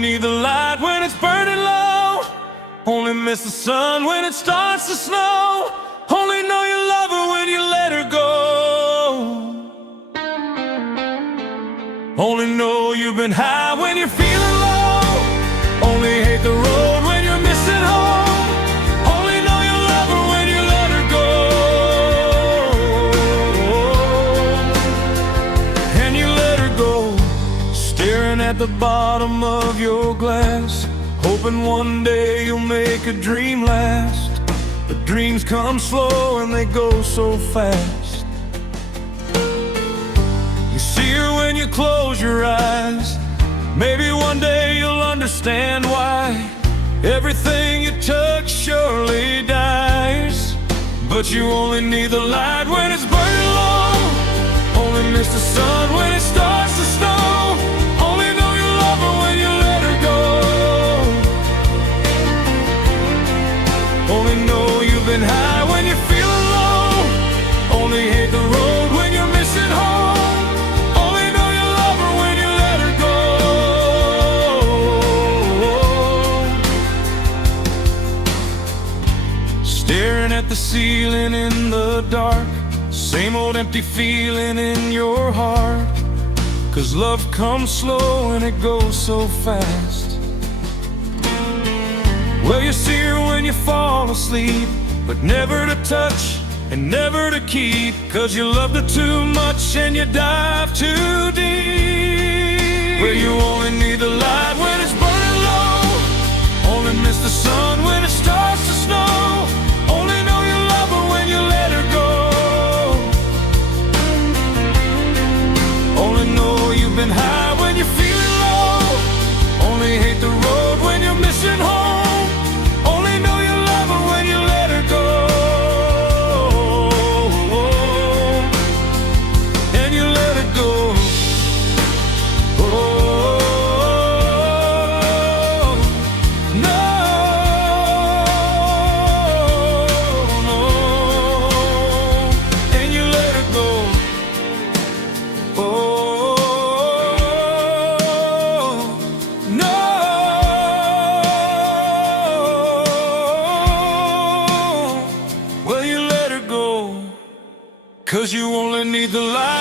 need the light when it's burning low. Only miss the sun when it starts to snow. Only know you love her when you let her go. Only know you've been high when you're feeling low. Only hate the road when you're missing home. Only know you love her when you let her go. And you let her go, staring at the bottom of your glass, hoping one day you'll make a dream last. But dreams come slow and they go so fast. You see her when you close your eyes. Maybe one day you'll understand why everything you touch surely dies. But you only need the light when it's burning low. Only miss the sun when it starts to snow. Only know you love her when you let her go. Only know you've been high when you're feeling low. Only hate the road when you're missing home. Only know you love her when you let her go. Staring at the ceiling in the dark, same old empty feeling in your heart. 'Cause love comes slow and it goes so fast. Well, you see her when you fall asleep, but never to touch and never to keep. 'Cause you loved her too much and you dive too deep. Well, you only need the light when it's burning low. Only miss the sun when it starts to snow. Only know you love her when you let her go. Only know you've been high when you're feeling low. Only hate the road when you're missing home. Only know you love her when you let her go. And you let her go. Oh, no, no. And you let her go. Oh, no. 'Cause you only need the light